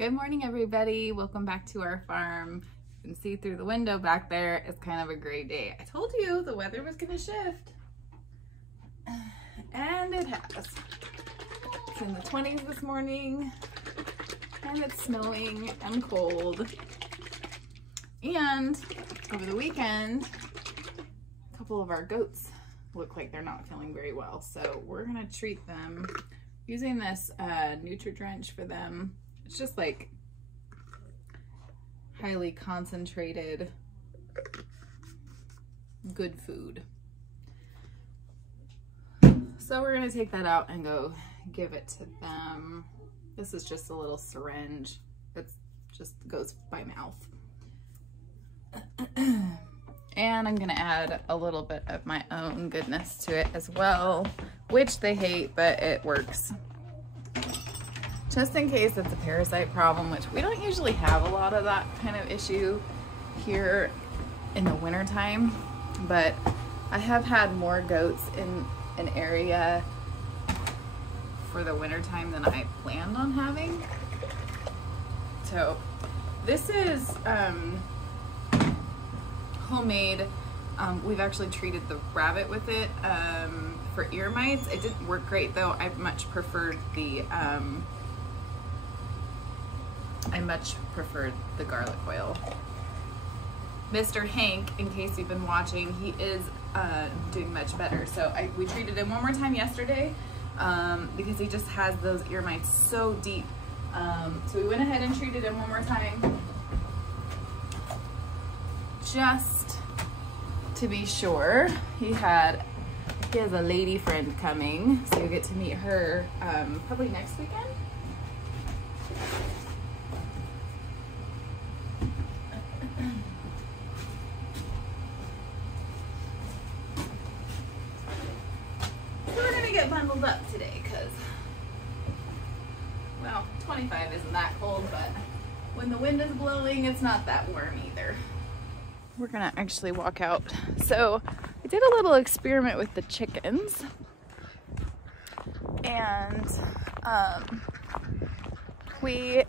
Good morning, everybody. Welcome back to our farm. You can see through the window back there, it's kind of a gray day. I told you the weather was gonna shift. And it has. It's in the 20s this morning, and it's snowing and cold. And over the weekend, a couple of our goats look like they're not feeling very well. So we're gonna treat them using this Nutri-Drench for them. It's just like highly concentrated good food. So we're gonna take that out and go give it to them. This is just a little syringe. It just goes by mouth. And I'm gonna add a little bit of my own goodness to it as well, which they hate, but it works. Just in case it's a parasite problem, which we don't usually have a lot of that kind of issue here in the winter time, but I have had more goats in an area for the winter time than I planned on having. So this is homemade. We've actually treated the rabbit with it for ear mites. It didn't work great though. I much preferred the garlic oil. Mr. Hank, in case you've been watching, he is doing much better. So we treated him one more time yesterday because he just has those ear mites so deep. So we went ahead and treated him one more time just to be sure. He has a lady friend coming, so you'll get to meet her probably next weekend. Bundled up today because, well, 25 isn't that cold, but when the wind is blowing, it's not that warm either. We're gonna actually walk out. So I did a little experiment with the chickens, and we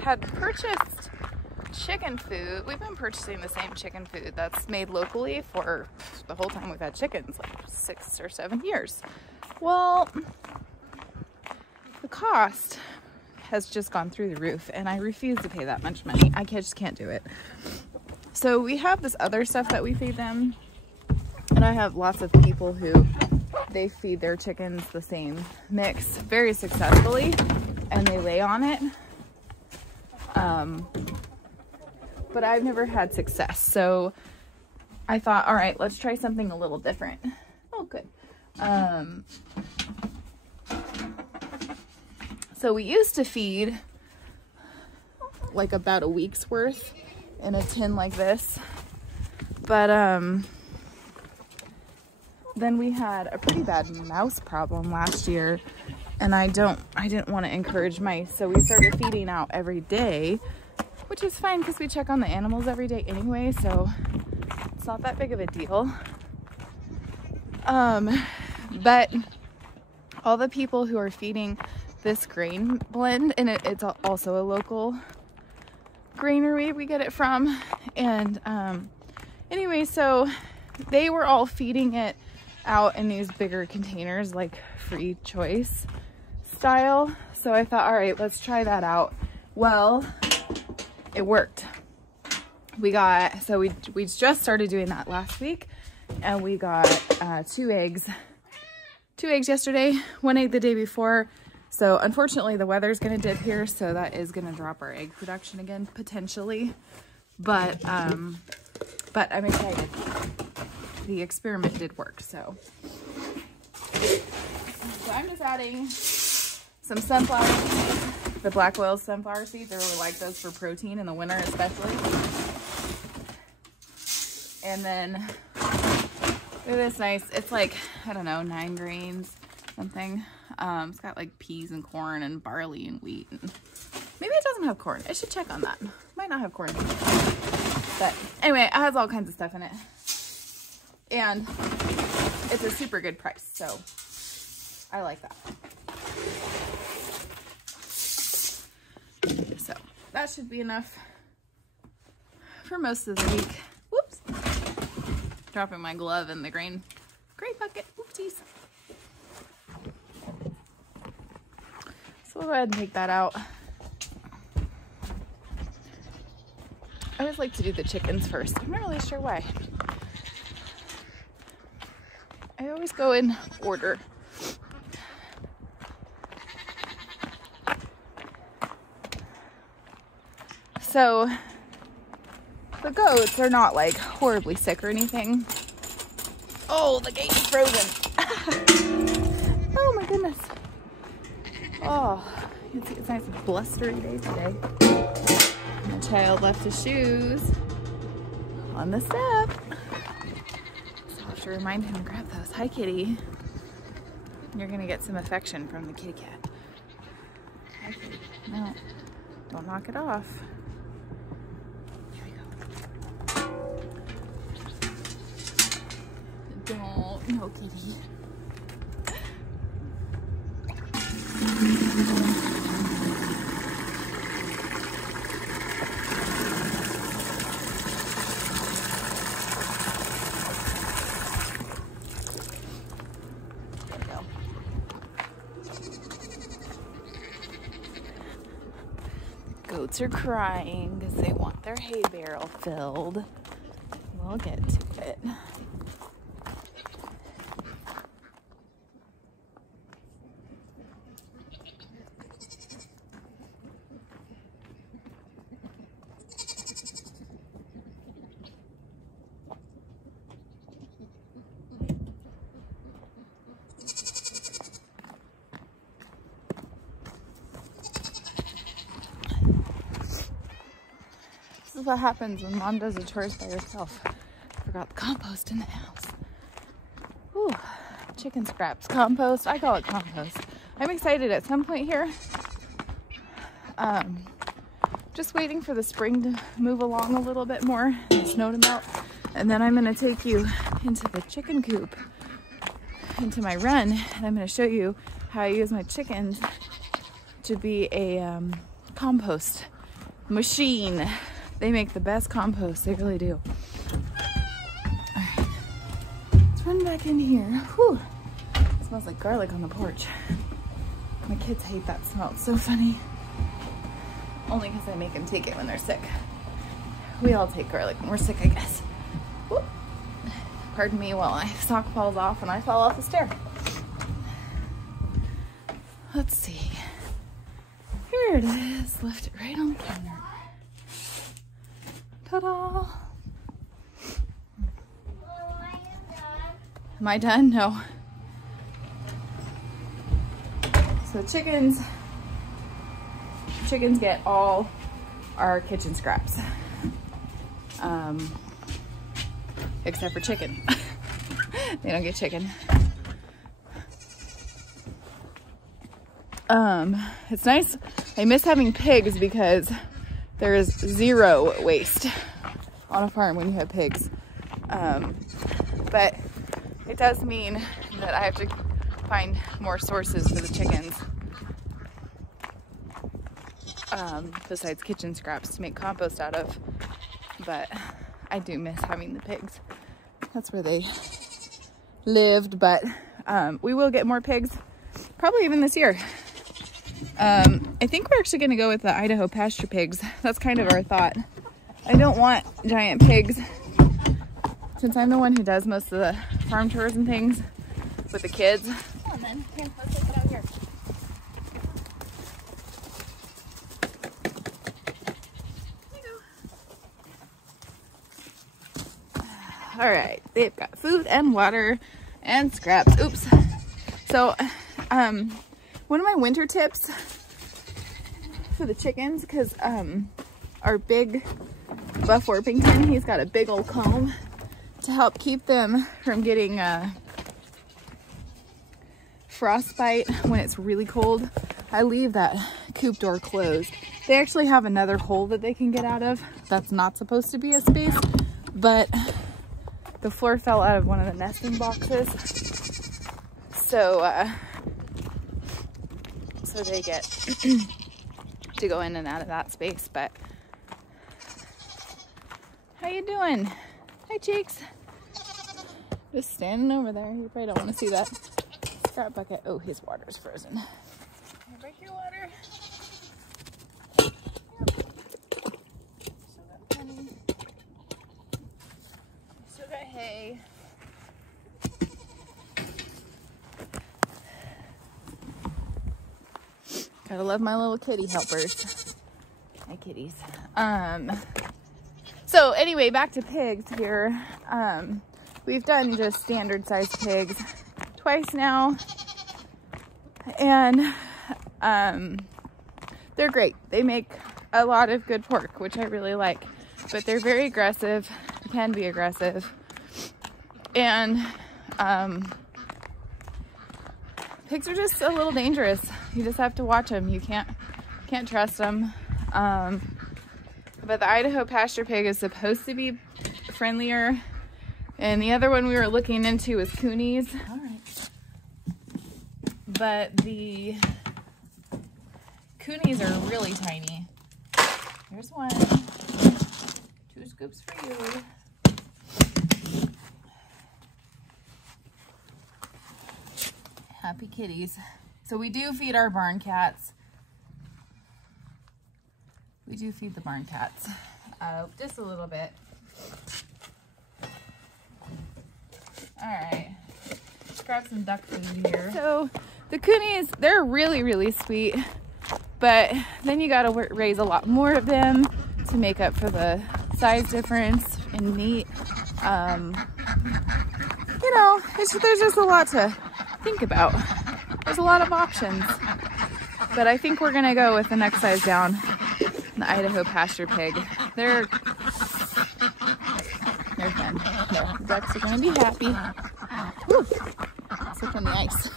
had purchased chicken food. We've been purchasing the same chicken food that's made locally for the whole time we've had chickens, like 6 or 7 years. Well, the cost has just gone through the roof, and I refuse to pay that much money. I just can't do it. So we have this other stuff that we feed them, and I have lots of people who they feed their chickens the same mix very successfully, and they lay on it. But I've never had success. So I thought, all right, let's try something a little different. Oh, good. So we used to feed like about a week's worth in a tin like this, but then we had a pretty bad mouse problem last year, and I didn't want to encourage mice, so we started feeding out every day, which is fine because we check on the animals every day anyway, so it's not that big of a deal. But all the people who are feeding this grain blend, and it's also a local granary we get it from, and anyway, so they were all feeding it out in these bigger containers, like free choice style. So I thought, all right, let's try that out. Well, it worked. We just started doing that last week, and we got 2 eggs yesterday, 1 egg the day before. So unfortunately the weather's gonna dip here, so that is gonna drop our egg production again potentially, but I'm excited. The experiment did work. So I'm just adding some sunflower seeds, the black oil sunflower seeds. I really like those for protein in the winter especially. And then look at this nice, it's like, I don't know, 9 grains, something. It's got like peas and corn and barley and wheat. And maybe it doesn't have corn. I should check on that. Might not have corn. But anyway, it has all kinds of stuff in it. And it's a super good price, so I like that. So that should be enough for most of the week. Whoops. Dropping my glove in the grain bucket. Oopsies. So we'll go ahead and take that out. I always like to do the chickens first. I'm not really sure why. I always go in order. So the goats are not like horribly sick or anything. Oh, the gate is frozen. Oh my goodness. Oh, you can see it's a nice blustery day today. My child left his shoes on the step. So I'll have to remind him to grab those. Hi, kitty. You're gonna get some affection from the kitty cat. Hi, kitty. No, don't knock it off. Here we go. Don't, no, kitty. Goats are crying because they want their hay barrel filled. We'll get to it. This is what happens when mom does the chores by herself. Forgot the compost in the house. Ooh, chicken scraps. Compost. I call it compost. I'm excited at some point here. Just waiting for the spring to move along a little bit more, and the snow to melt. And then I'm going to take you into the chicken coop, into my run, and I'm going to show you how I use my chickens to be a compost machine. They make the best compost, they really do. Alright, let's run back in here. Whew. It smells like garlic on the porch. My kids hate that smell, it's so funny. Only because I make them take it when they're sick. We all take garlic when we're sick, I guess. Whoop. Pardon me while my sock falls off and I fall off the stair. Let's see. Here it is, left it right on the counter. Ta-da! Am I done? No. So chickens get all our kitchen scraps. Except for chicken. They don't get chicken. It's nice. I miss having pigs because there is zero waste on a farm when you have pigs. But it does mean that I have to find more sources for the chickens besides kitchen scraps to make compost out of. But I do miss having the pigs. That's where they lived, but we will get more pigs, probably even this year. I think we're actually going to go with the Idaho pasture pigs. That's kind of our thought. I don't want giant pigs since I'm the one who does most of the farm chores and things with the kids. Come on then, here, let's take it out here. Here you go. All right, they've got food and water and scraps. Oops. So, one of my winter tips for the chickens, because our big Buff Orpington, he's got a big old comb to help keep them from getting frostbite when it's really cold. I leave that coop door closed. They actually have another hole that they can get out of. That's not supposed to be a space, but the floor fell out of one of the nesting boxes. So they get to go in and out of that space. But how you doing? Hi, Cheeks. Just standing over there. You probably don't want to see that scrap bucket. Oh, his water's frozen. Can I break your water? Yep. Still got plenty. Still got hay. Gotta love my little kitty helpers. Hi, kitties. So anyway, back to pigs here. We've done just standard sized pigs twice now, and they're great. They make a lot of good pork, which I really like, but they're very aggressive, can be aggressive, and pigs are just a little dangerous. You just have to watch them. You can't trust them. But the Idaho pasture pig is supposed to be friendlier. And the other one we were looking into was coonies. All right. But the coonies are really tiny. There's one. 2 scoops for you. Happy kitties. So we do feed our barn cats. We do feed the barn cats. Just a little bit. Alright, let's grab some duck food here. So the coonies, they're really, really sweet, but then you gotta raise a lot more of them to make up for the size difference in meat. You know, there's just a lot to think about. There's a lot of options, but I think we're gonna go with the next size down, the Idaho pasture pig. They're fun. No, the ducks are gonna be happy. Woo! Slip on the ice.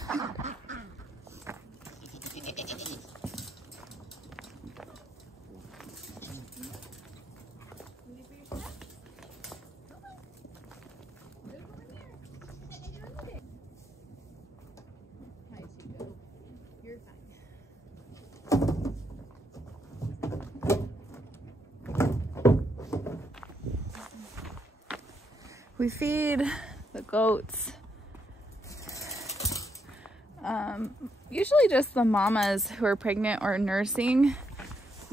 We feed the goats, usually just the mamas who are pregnant or nursing.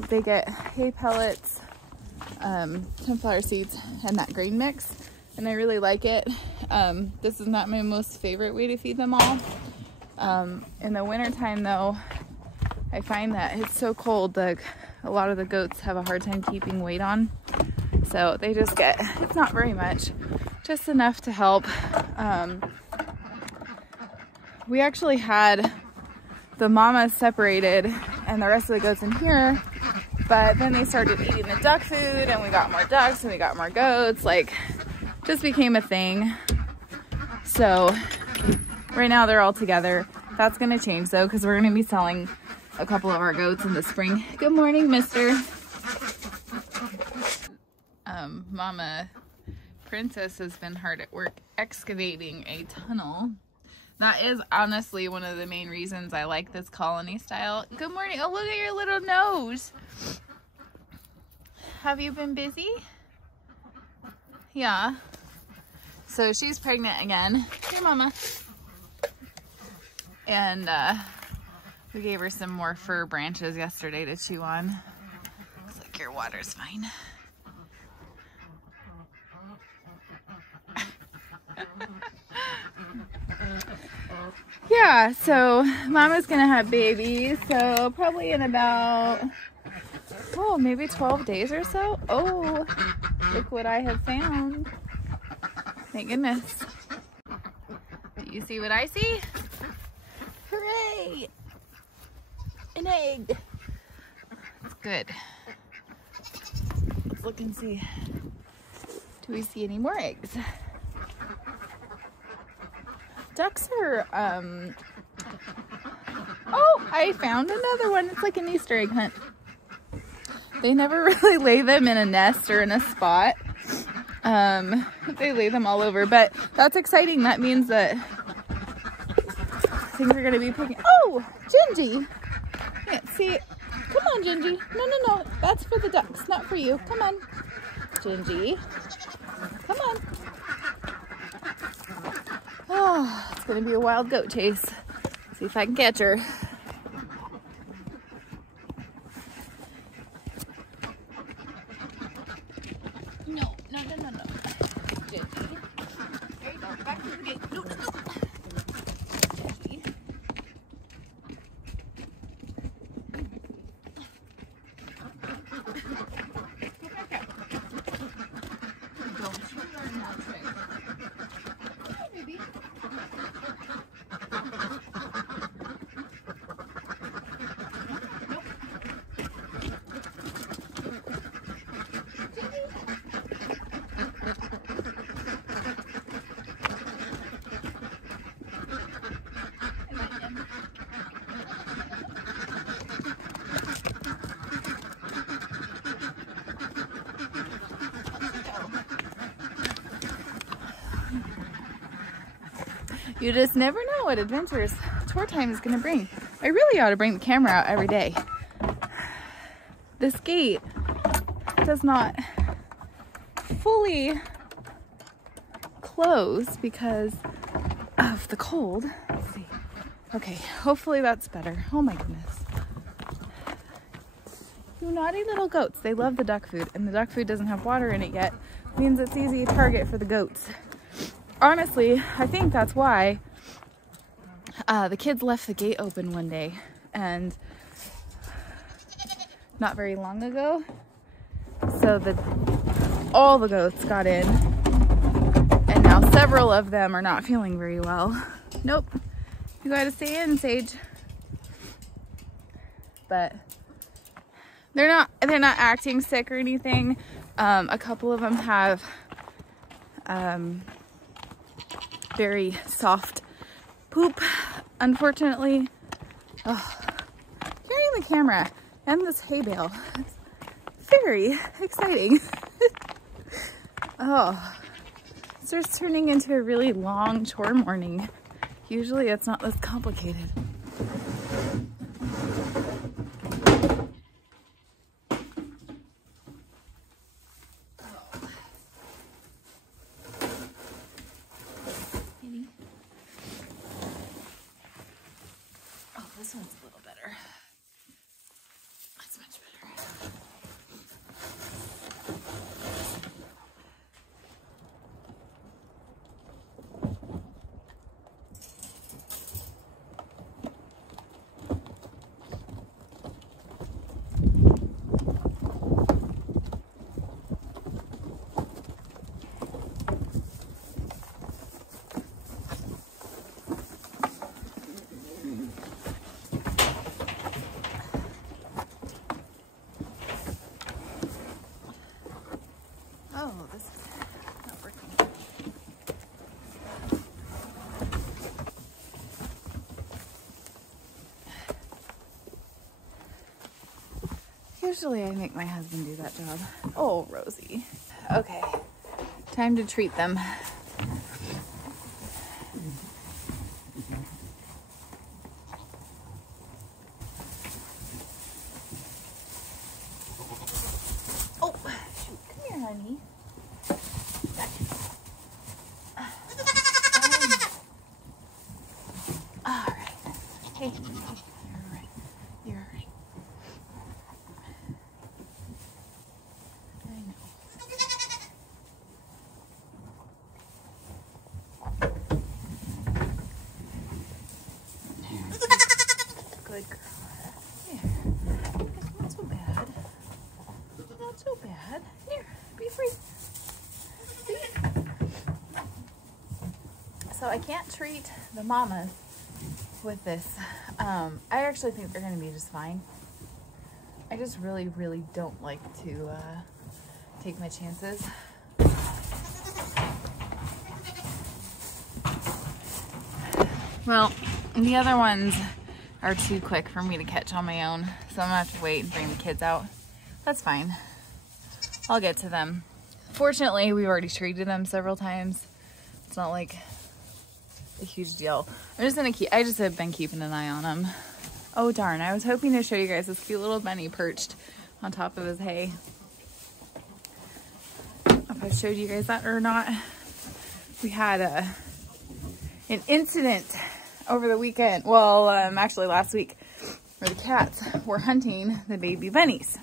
They get hay pellets, sunflower seeds, and that grain mix, and I really like it. This is not my most favorite way to feed them all. In the wintertime though, I find that it's so cold that a lot of the goats have a hard time keeping weight on. So they just get, it's not very much, just enough to help. We actually had the mamas separated and the rest of the goats in here, but then they started eating the duck food and we got more ducks and we got more goats. Like, just became a thing. So right now they're all together. That's gonna change though, because we're gonna be selling a couple of our goats in the spring. Good morning, mister. Mama Princess has been hard at work excavating a tunnel. That is honestly one of the main reasons I like this colony style. Good morning. Oh, look at your little nose. Have you been busy? Yeah. So she's pregnant again. Here, Mama. And we gave her some more fir branches yesterday to chew on. It's like, your water's fine. Yeah, so Mama's gonna have babies, so probably in about, oh, maybe 12 days or so. Oh, look what I have found. Thank goodness. Do you see what I see? Hooray! An egg. That's good. Let's look and see. Do we see any more eggs? Ducks are, oh, I found another one. It's like an Easter egg hunt. They never really lay them in a nest or in a spot. They lay them all over, but that's exciting. That means that things are going to be picking. Oh, Gingy. Can't see it. Come on, Gingy. No, no, no. That's for the ducks, not for you. Come on. Gingy. Come on. Oh, it's gonna be a wild goat chase. See if I can catch her. No, no, no, no, no. Gingy. There you go. Back to the gate. No, no, no. Gingy. You just never know what adventures tour time is going to bring. I really ought to bring the camera out every day. This gate does not fully close because of the cold. Let's see. Okay, hopefully that's better. Oh my goodness. You naughty little goats. They love the duck food, and the duck food doesn't have water in it yet. It means it's easy target for the goats. Honestly, I think that's why the kids left the gate open one day, and not very long ago, so all the goats got in, and now several of them are not feeling very well. Nope, you gotta stay in, Sage. But they're not acting sick or anything. A couple of them have very soft poop, unfortunately. Oh, carrying the camera and this hay bale, it's very exciting. Oh, it starts turning into a really long chore morning. Usually it's not this complicated. This one's a little better. That's much better. Oh, this is not working. Usually I make my husband do that job. Oh, Rosie. Okay, time to treat them. Oh, shoot, come here, honey. Hey, you're right. You're right. I know. Good girl. Here. It's not so bad. Not so bad. Here, be free. See? So I can't treat the mamas with this. I actually think they're going to be just fine. I just really, really don't like to take my chances. Well, the other ones are too quick for me to catch on my own, so I'm gonna have to wait and bring the kids out. That's fine. I'll get to them. Fortunately, we've already treated them several times. It's not like a huge deal. I just have been keeping an eye on them. Oh darn, I was hoping to show you guys this cute little bunny perched on top of his hay. I don't know if I showed you guys that or not. We had an incident over the weekend, well, actually last week, where the cats were hunting the baby bunnies.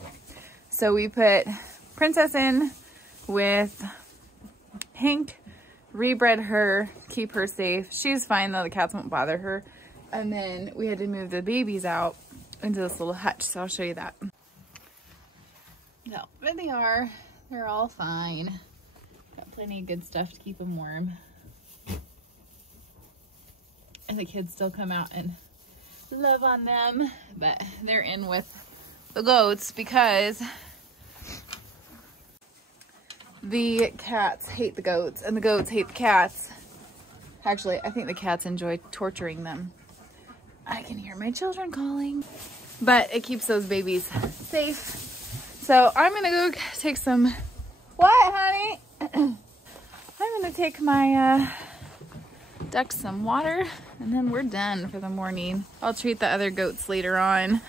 So we put Princess in with Hank, rebred her, keep her safe. She's fine though, the cats won't bother her. And then we had to move the babies out into this little hutch, so I'll show you that. No, there they are. They're all fine. Got plenty of good stuff to keep them warm. And the kids still come out and love on them, but they're in with the goats because the cats hate the goats and the goats hate the cats. Actually, I think the cats enjoy torturing them. I can hear my children calling, but it keeps those babies safe. So I'm gonna go take some, what honey? I'm gonna take my ducks some water and then we're done for the morning. I'll treat the other goats later on.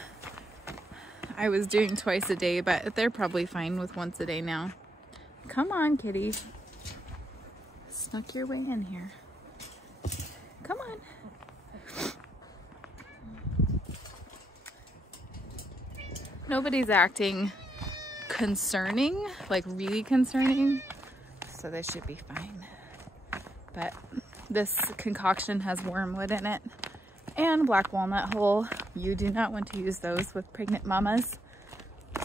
I was doing twice a day, but they're probably fine with once a day now. Come on, kitties. Snuck your way in here. Come on. Nobody's acting concerning, like really concerning, so they should be fine. But this concoction has wormwood in it and black walnut hull. You do not want to use those with pregnant mamas,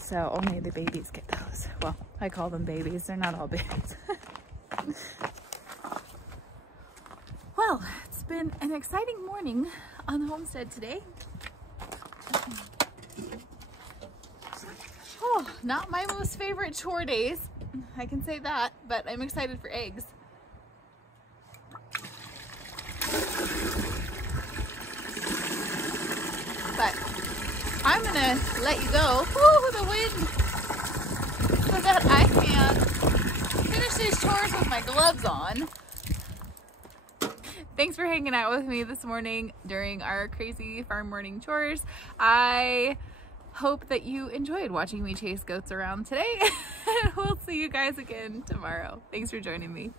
so only the babies get those. Well, I call them babies. They're not all babies. Well, it's been an exciting morning on the homestead today. Oh, not my most favorite chore days, I can say that, but I'm excited for eggs. But I'm gonna let you go, woo, the wind, so that I can finish these chores with my gloves on. Thanks for hanging out with me this morning during our crazy farm morning chores. I hope that you enjoyed watching me chase goats around today. We'll see you guys again tomorrow. Thanks for joining me.